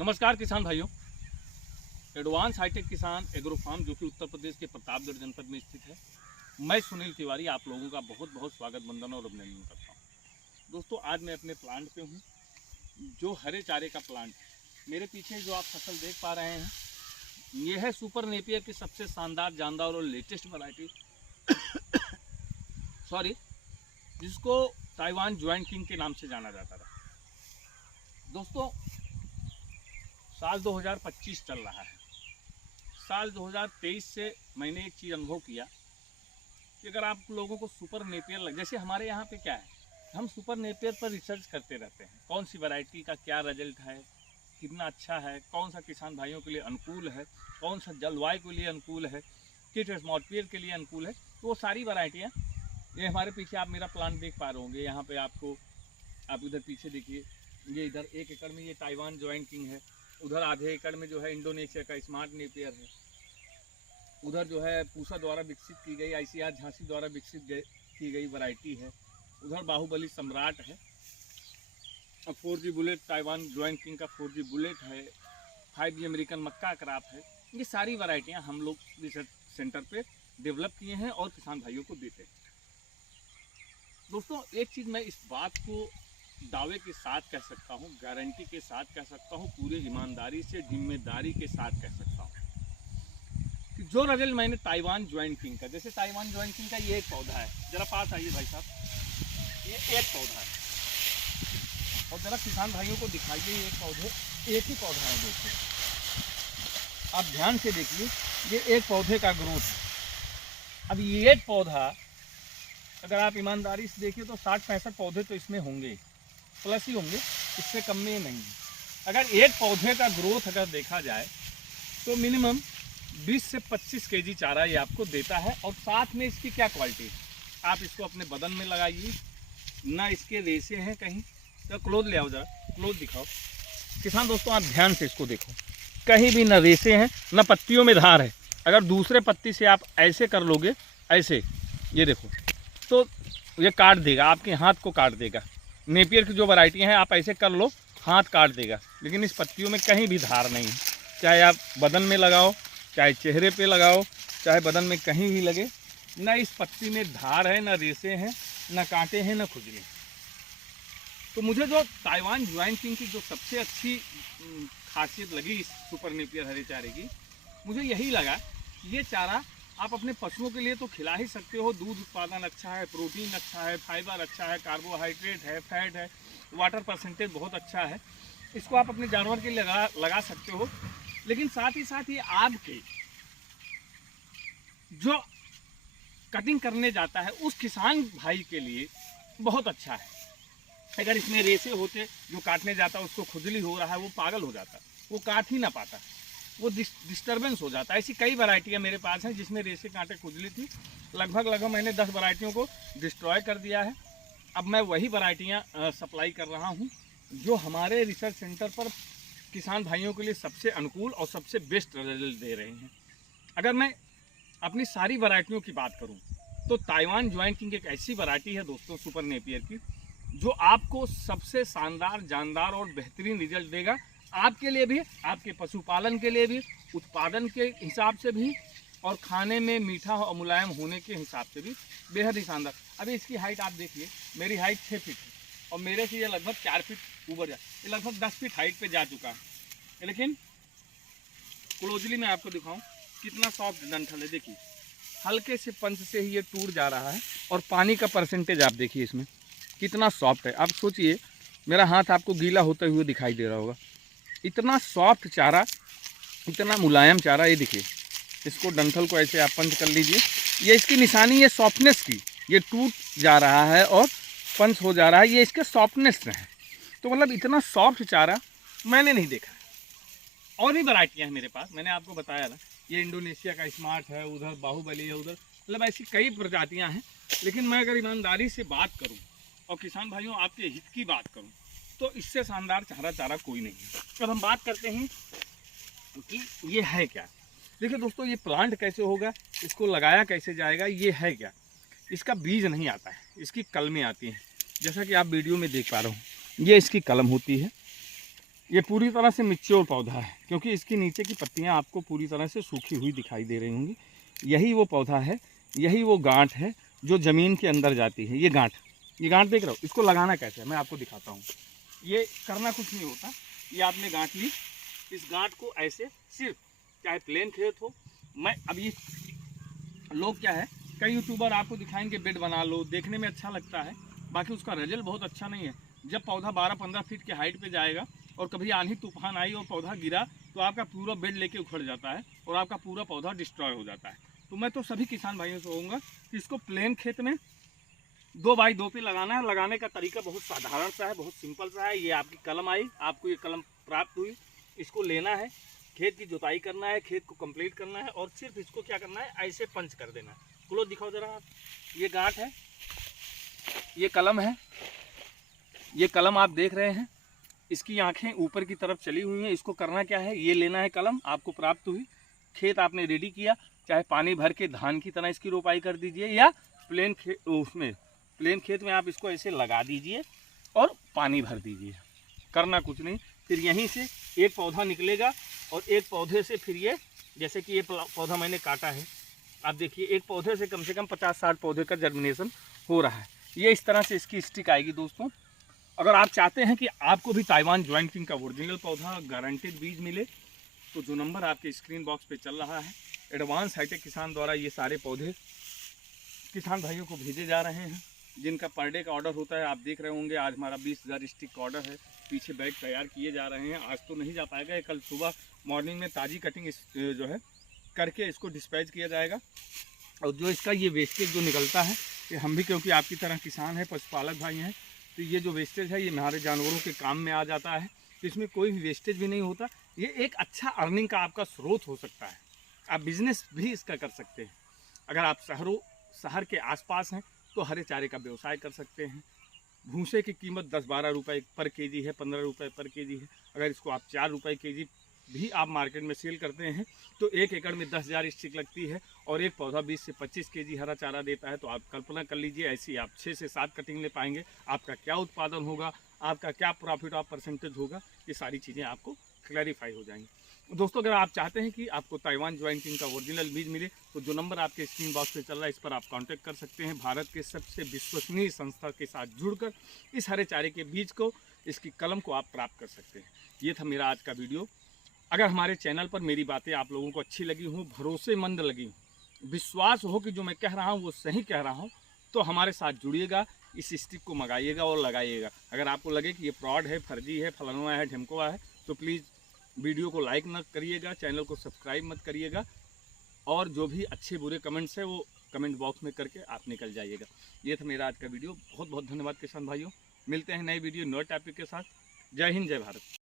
नमस्कार किसान भाइयों। एडवांस हाईटेक किसान एग्रो फार्म जो कि उत्तर प्रदेश के प्रतापगढ़ जनपद में स्थित है, मैं सुनील तिवारी आप लोगों का बहुत बहुत स्वागत, वंदन और अभिनंदन करता हूं। दोस्तों, आज मैं अपने प्लांट पे हूं, जो हरे चारे का प्लांट है। मेरे पीछे जो आप फसल देख पा रहे हैं, ये है सुपर नेपियर की सबसे शानदार, जानदार और लेटेस्ट वैरायटी सॉरी, जिसको ताइवान ज्वाइंट किंग के नाम से जाना जाता था। दोस्तों, साल 2025 चल रहा है। साल 2023 से मैंने एक चीज़ अनुभव किया कि अगर आप लोगों को सुपर नेपियर जैसे हमारे यहाँ पे क्या है, हम सुपर नेपियर पर रिसर्च करते रहते हैं, कौन सी वैरायटी का क्या रिजल्ट है, कितना अच्छा है, कौन सा किसान भाइयों के लिए अनुकूल है, कौन सा जलवायु के लिए अनुकूल है, किस एटमॉस्फेयर के लिए अनुकूल है। तो वो सारी वैरायटियाँ, ये हमारे पीछे आप मेरा प्लांट देख पा रहे होंगे। यहाँ पे आपको, आप इधर पीछे देखिए, ये इधर 1 एकड़ में ये ताइवान ज्वाइंट किंग है, उधर आधे एकड़ में जो है इंडोनेशिया का स्मार्ट नेपियर है, उधर जो है पूसा द्वारा विकसित की गई ICR झांसी द्वारा विकसित की गई वैरायटी है, उधर बाहुबली सम्राट है, और 4G bullet Taiwan joint king का 4G बुलेट है, 5G अमेरिकन मक्का क्रॉप है। ये सारी वैरायटियाँ हम लोग रिसर्च सेंटर पे डेवलप किए हैं और किसान भाइयों को देते हैं। दोस्तों, एक चीज़ मैं इस बात को दावे के साथ कह सकता हूँ, गारंटी के साथ कह सकता हूँ, पूरी ईमानदारी से, जिम्मेदारी के साथ कह सकता हूँ कि जो रिजल्ट मैंने ताइवान ज्वाइंट किंग का, जैसे ताइवान ज्वाइंट किंग का ये एक पौधा है, जरा पास आइए भाई साहब, ये एक पौधा है, और जरा किसान भाइयों को दिखाइए, ये पौधे एक ही पौधा है। देखिए, आप ध्यान से देखिए, ये एक पौधे का ग्रोथ है। अब ये एक पौधा अगर आप ईमानदारी से देखिए तो 60-65 पौधे तो इसमें होंगे, प्लस ही होंगे, इससे कम में नहीं। अगर एक पौधे का ग्रोथ अगर देखा जाए तो मिनिमम 20 से 25 kg चारा ये आपको देता है। और साथ में इसकी क्या क्वालिटी है, आप इसको अपने बदन में लगाइए, ना इसके रेशे हैं कहीं, तो क्लोज ले आओ, जरा क्लोज दिखाओ किसान दोस्तों, आप ध्यान से इसको देखो, कहीं भी ना रेशे हैं, ना पत्तियों में धार है। अगर दूसरे पत्ती से आप ऐसे कर लोगे, ऐसे, ये देखो, तो ये काट देगा, आपके हाथ को काट देगा। नेपियर की जो वैरायटी हैं, आप ऐसे कर लो, हाथ काट देगा, लेकिन इस पत्तियों में कहीं भी धार नहीं है। चाहे आप बदन में लगाओ, चाहे चेहरे पे लगाओ, चाहे बदन में कहीं भी लगे, ना इस पत्ती में धार है, ना रेशे हैं, ना कांटे हैं, ना खुजली। तो मुझे जो ताइवान ज्वाइंट किंग की जो सबसे अच्छी खासियत लगी इस सुपर नेपियर हरे चारे की, मुझे यही लगा कि ये चारा आप अपने पशुओं के लिए तो खिला ही सकते हो। दूध उत्पादन अच्छा है, प्रोटीन अच्छा है, फाइबर अच्छा है, कार्बोहाइड्रेट है, फैट है, वाटर परसेंटेज बहुत अच्छा है, इसको आप अपने जानवर के लिए लगा सकते हो। लेकिन साथ ही साथ ये आपके जो कटिंग करने जाता है उस किसान भाई के लिए बहुत अच्छा है। अगर इसमें रेशे होते, जो काटने जाता है उसको खुजली हो रहा है, वो पागल हो जाता, वो काट ही ना पाता, वो डिस्टर्बेंस हो जाता है। ऐसी कई वैरायटियाँ मेरे पास हैं जिसमें रेशे कांटे खुजली थी। लगभग मैंने 10 वैरायटियों को डिस्ट्रॉय कर दिया है। अब मैं वही वैरायटियाँ सप्लाई कर रहा हूँ जो हमारे रिसर्च सेंटर पर किसान भाइयों के लिए सबसे अनुकूल और सबसे बेस्ट रिजल्ट दे रहे हैं। अगर मैं अपनी सारी वैरायटियों की बात करूँ तो ताइवान ज्वाइंट किंग एक ऐसी वैरायटी है दोस्तों, सुपर नेपियर की, जो आपको सबसे शानदार, जानदार और बेहतरीन रिजल्ट देगा। आपके लिए भी, आपके पशुपालन के लिए भी, उत्पादन के हिसाब से भी, और खाने में मीठा और मुलायम होने के हिसाब से भी बेहद ही शानदार। अभी इसकी हाइट आप देखिए, मेरी हाइट 6 फीट है और मेरे से ये लगभग 4 फीट ऊपर ये लगभग 10 फीट हाइट पे जा चुका है। लेकिन क्लोजली मैं आपको दिखाऊं कितना सॉफ्ट डंठल है। देखिए, हल्के से पंच से ही ये टूट जा रहा है, और पानी का परसेंटेज आप देखिए इसमें कितना सॉफ्ट है। आप सोचिए, मेरा हाथ आपको गीला होते हुए दिखाई दे रहा होगा, इतना सॉफ्ट चारा, इतना मुलायम चारा। ये देखिए, इसको डंठल को ऐसे आप पंच कर लीजिए, ये इसकी निशानी है सॉफ्टनेस की, ये टूट जा रहा है और पंच हो जा रहा है, ये इसके सॉफ्टनेस में है। तो मतलब इतना सॉफ्ट चारा मैंने नहीं देखा। और भी वैरायटियाँ हैं मेरे पास, मैंने आपको बताया ना, ये इंडोनेशिया का स्मार्ट है, उधर बाहुबली है, उधर मतलब ऐसी कई प्रजातियाँ हैं। लेकिन मैं अगर ईमानदारी से बात करूँ और किसान भाइयों आपके हित की बात करूँ तो इससे शानदार चारा कोई नहीं है। अब हम बात करते हैं कि ये है क्या। देखिए दोस्तों, ये प्लांट कैसे होगा, इसको लगाया कैसे जाएगा, ये है क्या। इसका बीज नहीं आता है, इसकी कलमें आती हैं, जैसा कि आप वीडियो में देख पा रहे हो। ये इसकी कलम होती है, ये पूरी तरह से मैच्योर पौधा है, क्योंकि इसकी नीचे की पत्तियां आपको पूरी तरह से सूखी हुई दिखाई दे रही होंगी। यही वो पौधा है, यही वो गांठ है जो ज़मीन के अंदर जाती है। ये गांठ देख रहे हो, इसको लगाना कैसे है मैं आपको दिखाता हूँ। ये करना कुछ नहीं होता, ये आपने गांठ ली, इस गांठ को ऐसे सिर्फ, चाहे प्लेन खेत हो, मैं अब ये लोग क्या है, कई यूट्यूबर आपको दिखाएंगे बेड बना लो, देखने में अच्छा लगता है, बाकी उसका रिजल्ट बहुत अच्छा नहीं है। जब पौधा 12-15 फीट के हाइट पे जाएगा और कभी आंधी तूफान आई और पौधा गिरा तो आपका पूरा बेड लेके उखड़ जाता है और आपका पूरा पौधा डिस्ट्रॉय हो जाता है। तो मैं तो सभी किसान भाइयों से कहूँगा कि इसको प्लेन खेत में 2 बाई 2 पे लगाना है। लगाने का तरीका बहुत साधारण सा है, बहुत सिंपल सा है। ये आपकी कलम आई, आपको ये कलम प्राप्त हुई, इसको लेना है, खेत की जुताई करना है, खेत को कंप्लीट करना है और सिर्फ इसको क्या करना है, ऐसे पंच कर देना है। क्लोज दिखाओ जरा आप, ये गांठ है, ये कलम है, ये कलम आप देख रहे हैं, इसकी आंखें ऊपर की तरफ चली हुई हैं। इसको करना क्या है, ये लेना है कलम, आपको प्राप्त हुई, खेत आपने रेडी किया, चाहे पानी भर के धान की तरह इसकी रोपाई कर दीजिए या प्लेन खेत में आप इसको ऐसे लगा दीजिए और पानी भर दीजिए। करना कुछ नहीं, फिर यहीं से एक पौधा निकलेगा और एक पौधे से फिर ये, जैसे कि ये पौधा मैंने काटा है, आप देखिए एक पौधे से कम 50-60 पौधे का जर्मिनेशन हो रहा है। ये इस तरह से इसकी स्टिक आएगी। दोस्तों, अगर आप चाहते हैं कि आपको भी ताइवान ज्वाइंट किंग का ओरिजिनल पौधा गारंटेड बीज मिले, तो जो नंबर आपके स्क्रीन बॉक्स पे चल रहा है, एडवांस हाईटेक किसान द्वारा ये सारे पौधे किसान भाइयों को भेजे जा रहे हैं, जिनका पर डे का ऑर्डर होता है। आप देख रहे होंगे आज हमारा 20,000 स्टिक का ऑर्डर है, पीछे बैग तैयार किए जा रहे हैं। आज तो नहीं जा पाएगा, कल सुबह मॉर्निंग में ताज़ी कटिंग जो है करके इसको डिस्पैच किया जाएगा। और जो इसका ये वेस्टेज जो निकलता है, ये हम भी क्योंकि आपकी तरह किसान है, पशुपालक भाई हैं, तो ये जो वेस्टेज है ये हमारे जानवरों के काम में आ जाता है। तो इसमें कोई भी वेस्टेज भी नहीं होता। ये एक अच्छा अर्निंग का आपका स्रोत हो सकता है, आप बिजनेस भी इसका कर सकते हैं। अगर आप शहर के आसपास हैं तो हरे चारे का व्यवसाय कर सकते हैं। भूसे की कीमत 10-12 रुपये पर केजी है, 15 रुपये पर केजी है। अगर इसको आप 4 रुपये केजी भी आप मार्केट में सेल करते हैं तो 1 एकड़ में 10,000 स्टिक लगती है और एक पौधा 20 से 25 केजी हरा चारा देता है। तो आप कल्पना कर लीजिए, ऐसी आप 6 से 7 कटिंग ले पाएंगे, आपका क्या उत्पादन होगा, आपका क्या प्रॉफिट ऑफ परसेंटेज होगा, ये सारी चीज़ें आपको क्लैरिफाई हो जाएंगी। दोस्तों, अगर आप चाहते हैं कि आपको ताइवान ज्वाइंट किंग का ओरिजिनल बीज मिले तो जो नंबर आपके स्क्रीन बॉक्स पे चल रहा है, इस पर आप कांटेक्ट कर सकते हैं। भारत के सबसे विश्वसनीय संस्था के साथ जुड़कर इस हरे चारे के बीज को, इसकी कलम को आप प्राप्त कर सकते हैं। ये था मेरा आज का वीडियो। अगर हमारे चैनल पर मेरी बातें आप लोगों को अच्छी लगी हों, भरोसेमंद लगी, विश्वास हो कि जो मैं कह रहा हूँ वो सही कह रहा हूँ, तो हमारे साथ जुड़िएगा, इस स्टिक को मंगाइएगा और लगाइएगा। अगर आपको लगे कि ये फ्रॉड है, फर्जी है, फलाना है, ढिमकवा है, तो प्लीज़ वीडियो को लाइक मत करिएगा, चैनल को सब्सक्राइब मत करिएगा और जो भी अच्छे बुरे कमेंट्स है वो कमेंट बॉक्स में करके आप निकल जाइएगा। ये था मेरा आज का वीडियो। बहुत बहुत धन्यवाद किसान भाइयों। मिलते हैं नई वीडियो नए टॉपिक के साथ। जय हिंद, जय भारत।